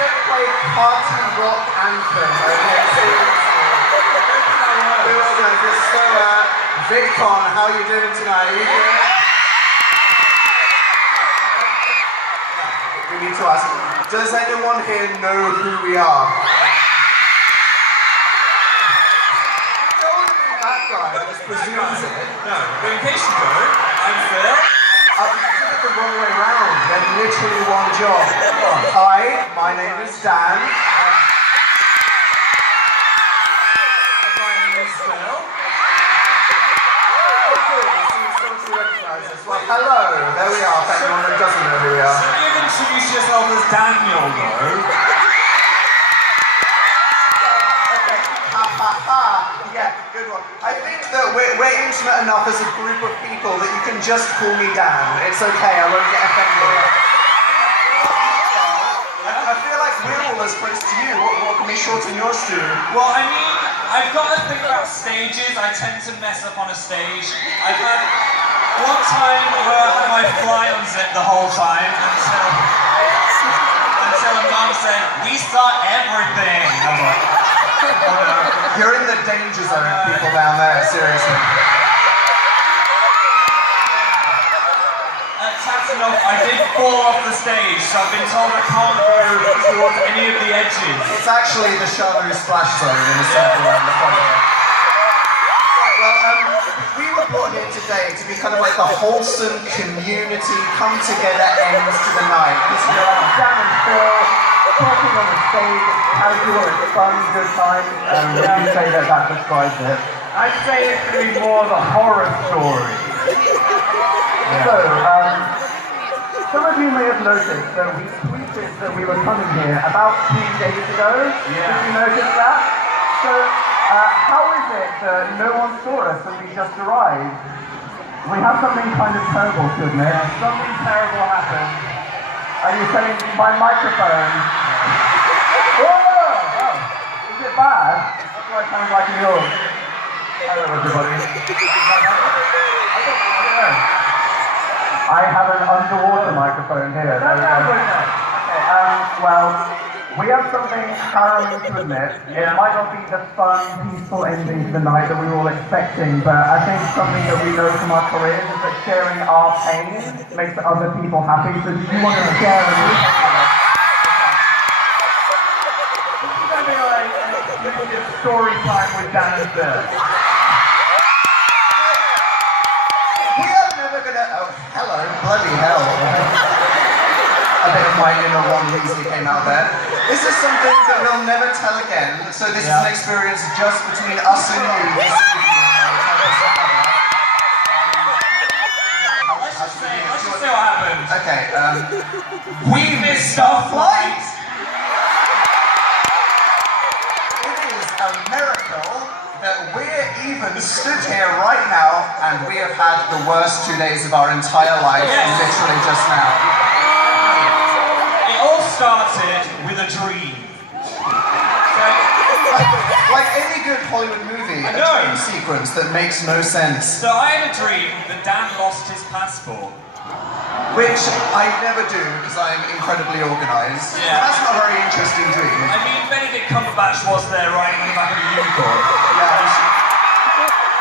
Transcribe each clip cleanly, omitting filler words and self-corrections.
don't play party rock anthem, okay? We're organised. So, VidCon, how are you doing tonight? Are you good? We need to ask, does anyone here know who we are? Don't be that guy that just presumes it. No, but in case you don't, I'm Phil. You did it the wrong way round. You had literally one job. Hi, my name is Dan. And my name is Phil. Well, hello, there we are, for anyone that doesn't know who we are. So you've introduced yourself as Daniel, though. Okay, ha ha ha, yeah, good one. I think that we're intimate enough as a group of people that you can just call me Dan. It's okay, I won't get offended. I feel like we're all as close to you. What can we shorten yours to? Well, I mean, I've got to think about stages. I tend to mess up on a stage. I've had one time where I had my fly on zip the whole time until a mum said, "We saw everything." I was like, oh no. You're in the danger zone, people down there, seriously. I did fall off the stage, so I've been told I can't go towards any of the edges. It's actually the shallow splash zone in the circle around the front here. Right, well, we were brought here today to be kind of like the wholesome community come together ends to the night. Because you know, Dan and Phil talking on the stage, casual, it's fun, good time. You say that describes it. I'd say it's going to be more of a horror story. So, some of you may have noticed that we tweeted that we were coming here about 2 days ago. Yeah. Did you notice that? So, how is it that no one saw us and we just arrived? We have something kind of terrible to admit. Something terrible happened. Are you saying my microphone? Oh! Is it bad? That's why I kind of like yours. Hello, everybody. I don't know. I have an underwater microphone here. There we go. Okay, well, we have something harrowing to admit. It might not be the fun, peaceful ending to the night that we were all expecting, but I think something that we know from our careers is that sharing our pain makes other people happy. So do you want to share with me? This is going to be like an exclusive story time with Dan and Phil. Hello, bloody hell. A bit of my inner Ron Weasley came out there. This is something that we'll never tell again, so this is an experience just between us and you. Let's just say what happened. Okay, we missed our flight! It is a miracle that we're even stood here right now and we have had the worst 2 days of our entire life, literally just now. It all started with a dream. Like any good Hollywood movie, a dream sequence that makes no sense. So I had a dream that Dan lost his passport. Which I never do because I'm incredibly organised. Yeah. That's not a very interesting dream. I mean, Benedict Cumberbatch was there riding on the back of a unicorn.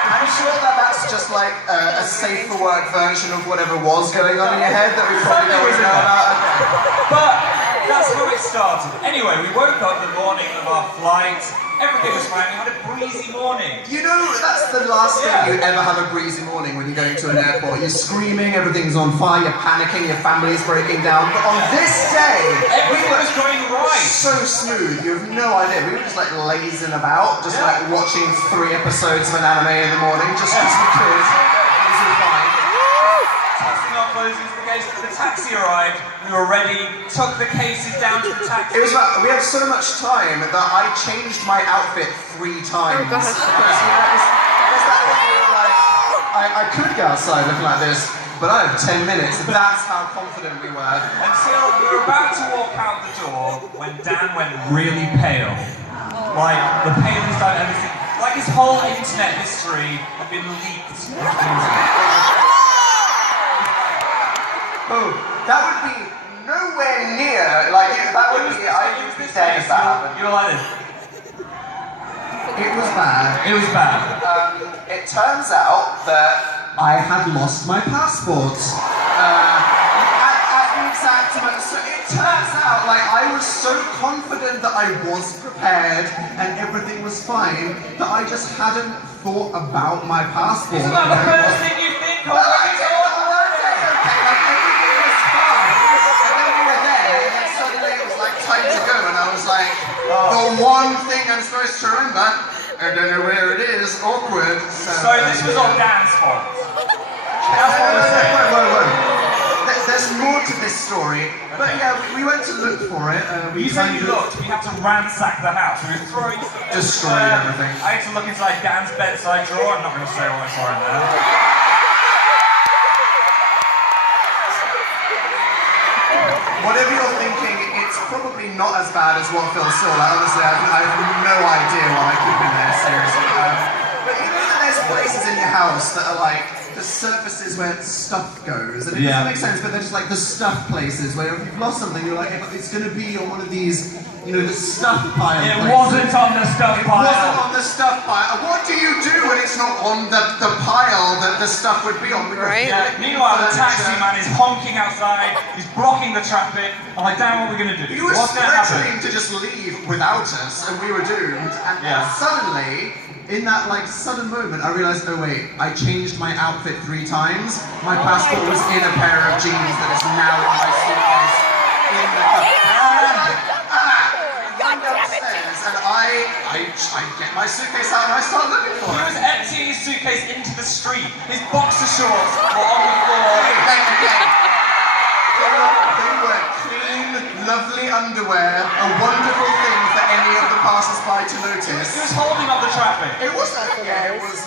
I'm sure that that's just like a safe for work version of whatever was going on in your head that we probably don't know about. But that's how it started. Anyway, we woke up the morning of our flight. Everything was fine. We had a breezy morning. You know, that's the last thing you ever have a breezy morning when you're going to an airport. You're screaming, everything's on fire, you're panicking, your family's breaking down. But on this day, everything was going right. So smooth, you have no idea. We were just like lazing about, just like watching 3 episodes of an anime in the morning, just because we could. This was fine. Testing our clothes into the case. The taxi arrived. We were ready. Took the cases down to the taxi. It was like, we had so much time that I changed my outfit 3 times. Oh, gosh. There's that thing where you're like, I could go outside looking like this, but I have 10 minutes. That's how confident we were. Until we were about to walk out the door when Dan went really pale. Like the palest I've ever seen. Like his whole internet history had been leaked. Oh, that would be nowhere near, like, that would be, I would be dead if that happened. You were like this. It was bad. It was bad. It turns out that I had lost my passport. At the exact moment. So it turns out, like, I was so confident that I was prepared and everything was fine that I just hadn't thought about my passport. Isn't that the first thing you think of? Well, I did okay, like everything was fine. And then we were there, and then suddenly it was like time to go, and I was like, the one thing I'm supposed to remember, I don't know where it is, awkward. So this was all Dan's fault. Whoa. There's more to this story, but yeah, we went to look for it. You said you looked, we had to ransack the house. We were throwing stuff. Destroying everything. I had to look inside Dan's bedside drawer. I'm not going to say what I saw in there. Whatever you're thinking, it's probably not as bad as what Phil saw. Like, honestly, I have no idea what I keep in there, seriously. But you know that there's places in your house that are like the surfaces where stuff goes, and it doesn't make sense, but they're just like the stuff places where if you've lost something, you're like, it's going to be on one of these, you know, the stuff pile. It places. wasn't on the stuff pile. It wasn't on the stuff pile. What do you do when it's not on the pile that the stuff would be on? Right. Yeah. Meanwhile, the taxi man is honking outside, he's blocking the traffic. I'm like, Dan, what are we going to do? He was What's going to happen? threatening to just leave without us, and we were doomed. And then suddenly, in that like sudden moment, I realized, oh wait, I changed my outfit 3 times. My passport was in a pair of jeans that is now in my suitcase in the run downstairs, and I get my suitcase out and I start looking for He it. was emptying his suitcase into the street. His boxer shorts were on the floor. Okay. They were clean, lovely underwear, a wonderful thing for any of the passers-by to notice. He was holding up the traffic. It was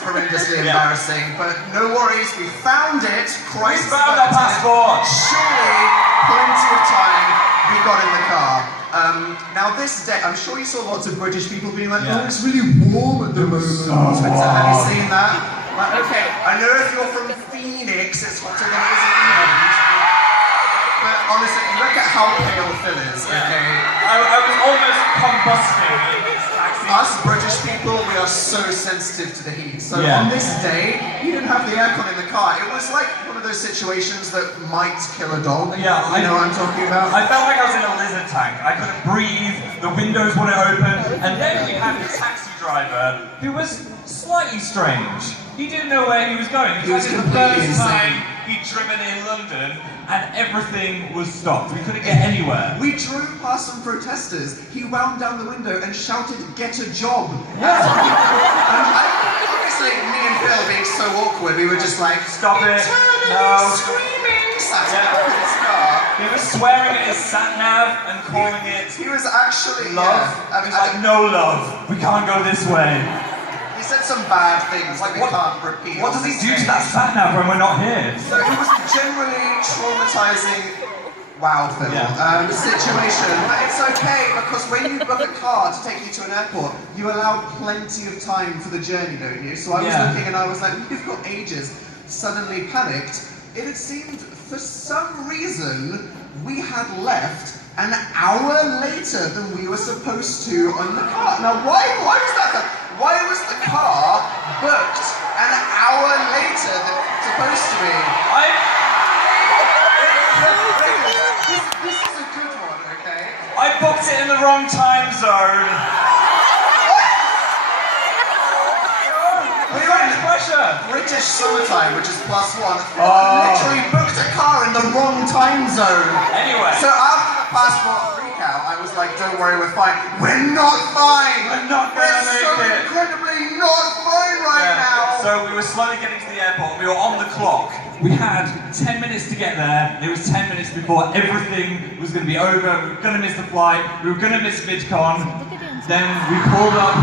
horrendously embarrassing, but no worries, we found it. Christ, We found our passport. Surely, plenty of time, we got in the car. Now this day, I'm sure you saw lots of British people being like, oh, it's really warm at the moment. Have you seen that? Like, okay, I know if you're from Phoenix, it's hotter than it is in England. But honestly, look at how pale Phil is, okay? I was almost combusting in this taxi. Us British people, we are so sensitive to the heat. So on this day, he didn't have the aircon in the car. It was like one of those situations that might kill a dog. Yeah, you know what I'm talking about? I felt like I was in a lizard tank. I couldn't breathe, the windows wouldn't open, and then we had the taxi driver who was slightly strange. He didn't know where he was going. He was the completely first time insane. he'd driven in London, and everything was stopped. We couldn't get anywhere. We drove past some protesters. He wound down the window and shouted, "Get a job!" Yeah. Obviously, me and Phil being so awkward, we were just like, Stop it. Eternally No. screaming, sat in his car. He was swearing at his sat-nav and calling it He was actually love. Yeah, He was like, no love, we can't go this way. he said some bad things, like we can't repeat. What does he do to that sat-nav when we're not here? So it was a generally traumatizing, wow, Phil, situation. But it's okay, because when you book a car to take you to an airport, you allow plenty of time for the journey, don't you? So I was looking and I was like, we've got ages. Suddenly panicked. It had seemed, for some reason, we had left an hour later than we were supposed to on the car. Now, why was that? Why was the car booked an hour later than it's supposed to be? This is a good one, okay? I booked it in the wrong time zone. We got his pressure. British summertime, which is +1. Literally booked a car in the wrong time zone. Anyway. So after the passport freak out, I was like, don't worry, we're fine. We're not fine! We're not gonna make so it. incredibly not fine right now! So we were slowly getting to the airport. We were on the clock. We had 10 minutes to get there. It was 10 minutes before everything was going to be over. We were going to miss the flight. We were going to miss VidCon. Then we pulled up.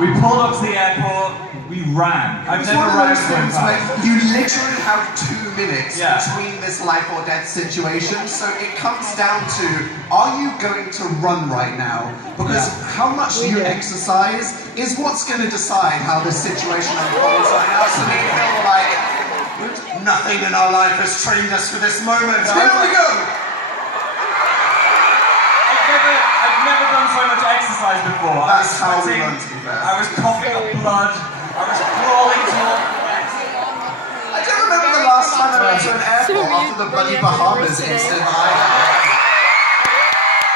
We pulled up to the airport. We ran. I've It's never one of ran those so things fast. where you literally have 2 minutes Yeah. between this life or death situation, so it comes down to, are you going to run right now? Because how much you exercise is what's going to decide how this situation unfolds right now. So me and Phil were like, nothing in our life has trained us for this moment. Here we go! done so much exercise before. That's how we sweating, run, to be fair. I was coughing up blood. I was crawling towards the west. I don't remember the last time I went to an airport after the bloody Bahamas incident I had.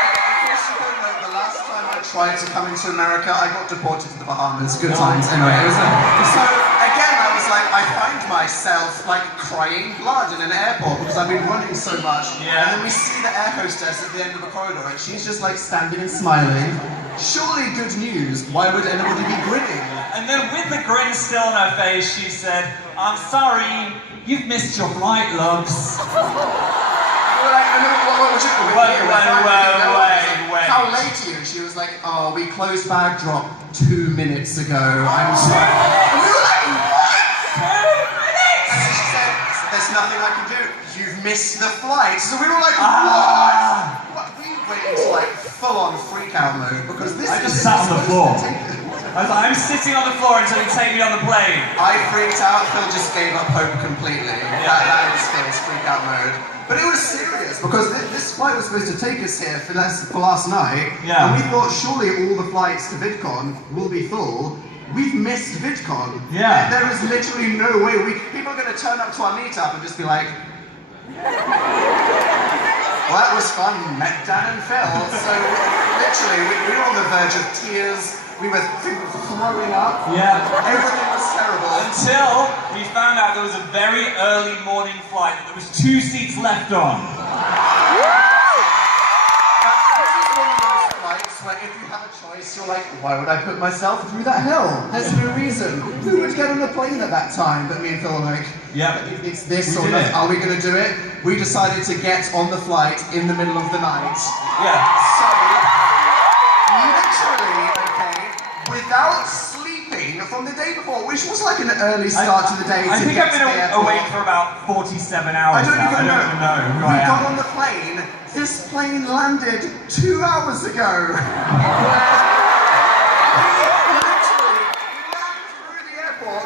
In case you don't know, the last time I tried to come into America, I got deported to the Bahamas. Good times. Anyway, it was so again, I was like, I find myself like crying blood in an airport because I've been running so much. Yeah. And then we see the air hostess at the end of the corridor, and she's just like standing and smiling. Surely good news. Why would anybody be grinning? And then with the grin still on her face, she said, I'm sorry, you've missed your flight, loves. We're like, Wait. How late are you? And she was like, oh, we closed bag drop 2 minutes ago. I'm sorry. And we were like, what? 2 minutes? And she said, there's nothing I can do. You've missed the flight. So we were like, what? We went into like full-on freak-out mode because this I is just sat on the floor. take- I was like, I'm sitting on the floor until you take me on the plane. I freaked out. Phil just gave up hope completely. That is Phil's freak-out mode. But it was serious because this flight was supposed to take us here for last night. Yeah. And we thought surely all the flights to VidCon will be full. We've missed VidCon. Yeah. There is literally no way people are going to turn up to our meetup and just be like, well, that was fun. Met Dan and Phil. So literally, we were on the verge of tears. We were throwing up. Yeah. Everything was terrible. Until we found out there was a very early morning flight that there was 2 seats left on. This is one of those flights where if you have a choice, you're like, why would I put myself through that hell? There's no reason. Who would get on the plane at that time? But me and Phil were like, Yep. it's this We or did nothing. it. Are we going to do it? We decided to get on the flight in the middle of the night. Yeah. So, literally, okay, without sleeping from the day before, which was like an early start to the day I to think get I've to been the airport. awake for about 47 hours I don't now. even I don't even know who We I got am. on the plane. This plane landed 2 hours ago.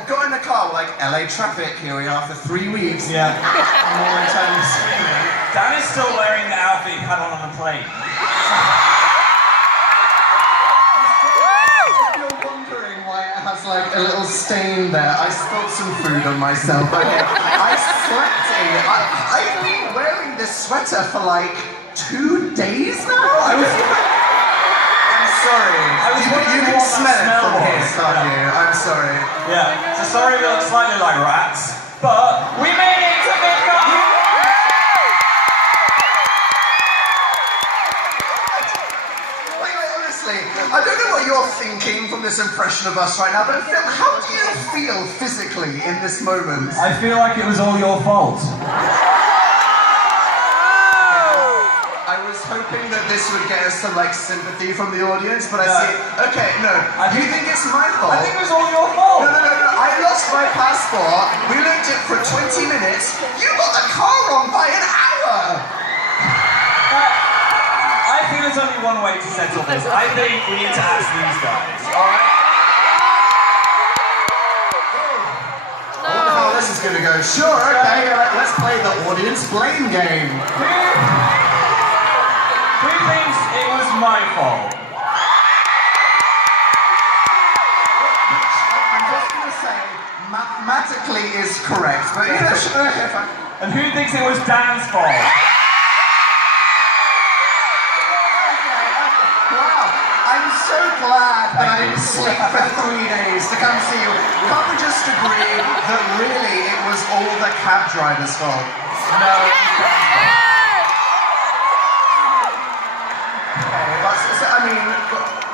Got in the car, we're like, LA traffic, here we are for 3 weeks. Yeah. More internal screaming. Dan is still wearing the outfit he had on the plane. If you're wondering why it has like a little stain there, I spilled some food on myself. Okay. I slept in it. I've been wearing this sweater for like 2 days now. I'm sorry. You can smell it from here, can't you? I'm sorry. Yeah. So sorry we look slightly like rats, but we made it to VidCon! Wait, honestly, I don't know what you're thinking from this impression of us right now, but Phil, how do you feel physically in this moment? I feel like it was all your fault. I was hoping that this would get us some like sympathy from the audience, but I see. Okay, no. You think it's my fault? I think it was all your fault. No. I lost my passport. We looked it for 20 minutes. You got the car wrong by an hour. I think there's only one way to settle this. I think we need to ask these guys. Alright? I wonder how this is gonna go. Sure, okay. Let's play the audience blame game. Who thinks it was my fault? I'm just gonna say, mathematically is correct, but yeah, sure. And who thinks it was Dan's fault? Wow, I'm so glad that I didn't sleep for 3 days to come see you. Can't we just agree that really it was all the cab driver's fault? No. I mean,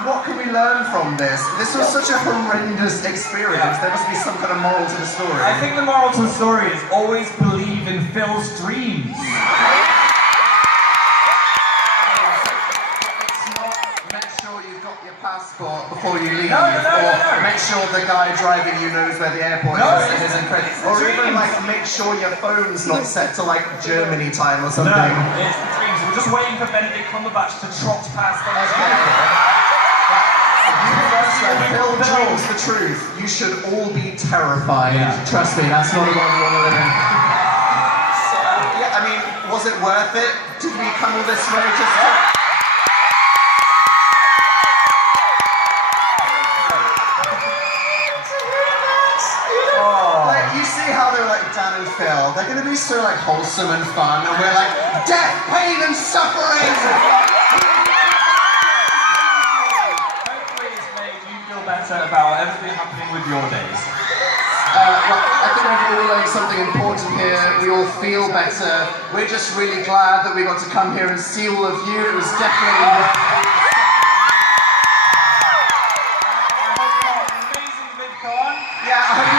what can we learn from this? This was such a horrendous experience. There must be some kind of moral to the story. I think the moral to the story is always believe in Phil's dreams. It's not make sure you've got your passport before you leave, No. or make sure the guy driving you knows where the airport No, is and it's isn't credit, the or even dreams. like make sure your phone's not set to like Germany time or No, something. it's the dreams. We're just waiting for Benedict Cumberbatch to trot past on his Phil dreams the truth. You should all be terrified. Yeah. Trust me, that's not a world we want to live in. So, yeah, I mean, was it worth it? Did we come all this way just to... always so like wholesome and fun, and we're like, death, pain, and suffering! Hopefully it's made you feel better about everything happening with your days. Well, I think we've all learned something important here. We all feel better. We're just really glad that we got to come here and see all of you. It was definitely worth it. Amazing VidCon. Yeah, I hope